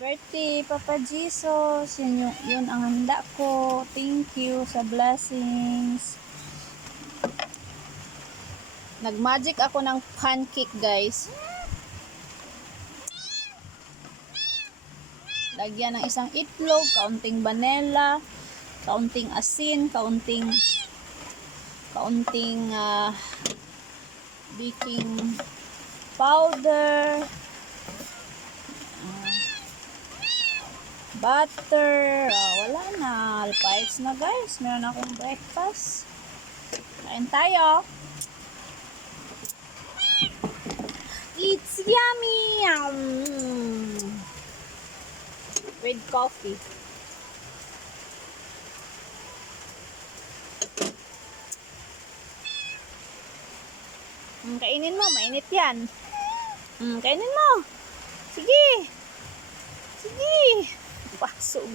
Birthday, Papa Jesus. Yun ang handa ko. Thank you sa blessings. Nagmagic ako ng pancake, guys. Lagyan ng isang itlog, kaunting vanilla, kaunting asin, kaunting baking powder, butter. Wala na. Alpites na, guys. Meron akong breakfast. Kain tayo. It's yummy! With coffee. Kainin mo. Mainit yan. Kainin mo. Sige. Sige. Pasok.